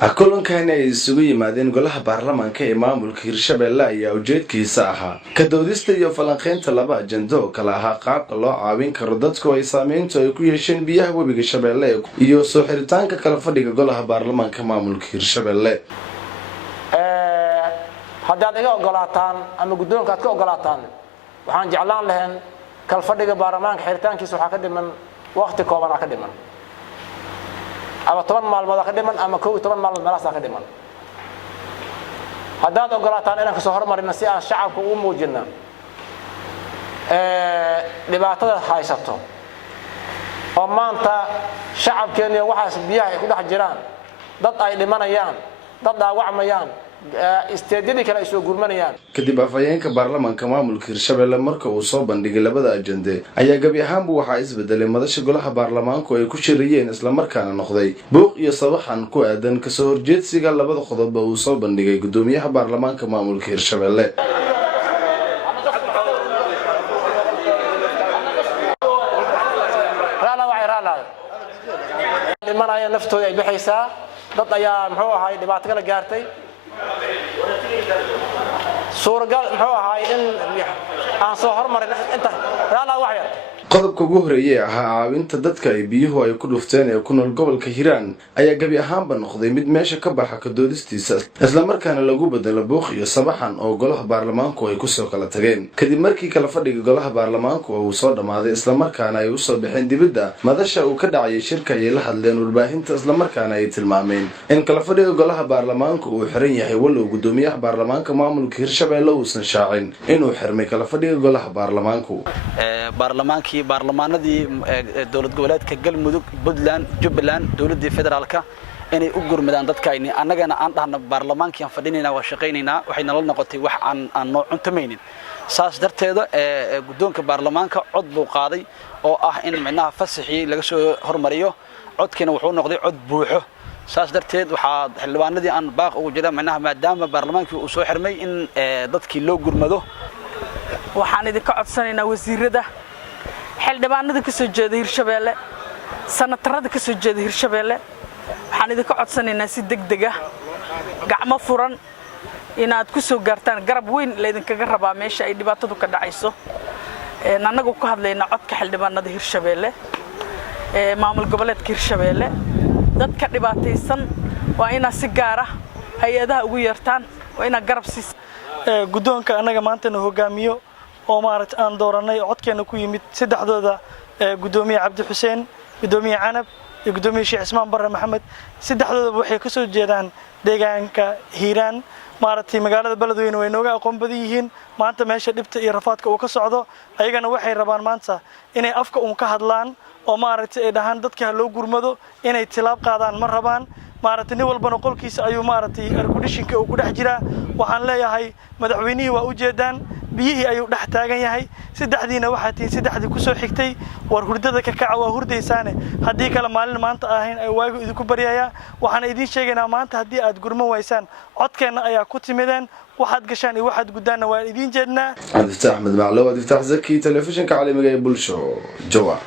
kulankan ay isugu yimaadeen golaha baarlamaanka ee maamulka Hirshabelle ayaa ujeedkiisa ahaa ka doodista iyo falanqaynta laba ajando oo kala ahaa qaabka loo caawin karo dadku ay saameynta ay ku yeesheen biyaha webiga Shabeelle iyo soo xiritaanka kala fadhiga golaha baarlamaanka maamulka Hirshabelle. haddaad iga ogolaataan ama guddoonka aad ka ogolaataan waxaan jeclaan lahayn kala fadhiga baarlamaanka xiritaankiisa waxa ka dhiman waqti kooban ka dhiman ama 10 maalmood ka dhiman ama 12 maalmood meelaas ka dhiman haddaad ogolaataan inaan ka soo hormarino si aan shacabku u muujino dhibaatada haysato oo maanta shacabkeena waxaas biyaha ay ku dhex jiraan dad ay dhimanayaan dad dhaawacmayaan isteediyada kale ay soo gurmanayaan kadib afayeenka baarlamaanka maamulka Hirshabelle marka uu soo bandhigay labada ajande ayaa gabi ahaanba waxa isbedelay madasha golaha baarlamaanku ay ku shiriyeen isla markaana noqday buuq iyo sabaxan ku aadan ka soo horjeedsiga labada qodob uu soo bandhigay gudoomiyaha baarlamaanka maamulka Hirshabelle. dhimanaya naftooda ay bixaysaa dad ayaa muxuu ahaay dhibaato kala gaartay suuragal muxuu ahaay in aan soo hormarin inta raala wax yar qodobka ugu horeeyay ahaa caawinta dadka ay biyuhu ay ku dhufteen ee ku nool gobolka Hiiraan ayaa gabi ahaanba noqday mid meesha ka baxa ka doodistiisa isla markaana lagu bedelo buuq iyo sabaxan oo golaha baarlamaanku ay ku soo kala tageen kadib markii kala fadhiga golaha baarlamaanku uu soo dhamaaday isla markaana ay u soo bixeen dibadda madasha uu ka dhacay shirka ay la hadleen warbaahinta isla markaana ay tilmaameen in kala fadhiga golaha baarlamaanku uu xiran yahay walow gudoomiyaha baarlamaanka maamulka Hirshabelle uusan shaacin inuu xirmay kala fadhiga golaha baarlamaanku baarlamaanadii dawlad goboleedka Galmudug Puntland Jubbaland dawladda federaalka inay u gurmadaan dadkayni annagana aan dhahno baarlamaankii aan fadhinayna waa shaqaynayna waxayna la noqotay wax aan noo cuntamaynin saas darteeda guddoonka baarlamaanka cod buu qaaday oo ah in macnaha fasaxii laga soo hormariyo codkina wuxuu noqday cod buuxo saas darteed waxa xildhibaanadii aan baaq ugu jira macnaha maadaama baarlamaankii uu soo xirmay in dadkii loo gurmado waxaan idin ka codsanaynaa wasiirada xildhibaanada ka soo jeeda Hirshabelle sanatarada ka soo jeeda Hirshabelle waxaan idin ka codsanaynaa si degdeg ah gacmo furan inaad ku soo gaartaan garab weyn la idin kaga rabaa meesha ay dhibaatadu ka dhacayso anagu ku hadlayna codka xildhibaanada Hirshabelle maamul goboleedka Hirshabelle dadka dhibaataysan waa ina si gaar ah hay'adaha ugu yeertaan waa ina garab siis guddoonka anaga maanta hogaamiyo oo maaragtay aan dooranay codkeena ku yimid saddexdooda gudoomiye Cabdi Xuseen gudoomiye Canab iyo gudoomiye Sheekh Ismaan Barre Maxamed saddexdooda waxay ka soo jeedaan deegaanka Hiiraan maaragtay magaalada Beledweyne way nooga aqoon badan yihiin maanta meesha dhibta iyo rafaadka uu ka socdo ayagana waxay rabaan maanta inay afka ka hadlaan oo maaragtay ay dhahan dadka loo gurmado inay tilaab qaadaan ma rabaan maaragtay nin walbana qolkiisa ayuu maaragtay arkudhishinka uu ku dhex jiraa waxaan leeyahay madaxweynihii waa u jeedaan biyihii ayuu dhex taagan yahay saddexdiina waxa tiin saddexdii ku soo xigtay war hurdada ka kaca waa hurdaysaane haddii kala maalin maanta ahayn ay waagu idinku baryayaa waxaan idin sheegaynaa maanta haddii aad gurman waysaan codkeena ayaa ku timideen waxaad gashaan iyo waxaad gudaana waa idin jeednaa Cabdi Ahmed Maclo Cabdi Zaki telefishinka caalamiga ee bulsho Jawa.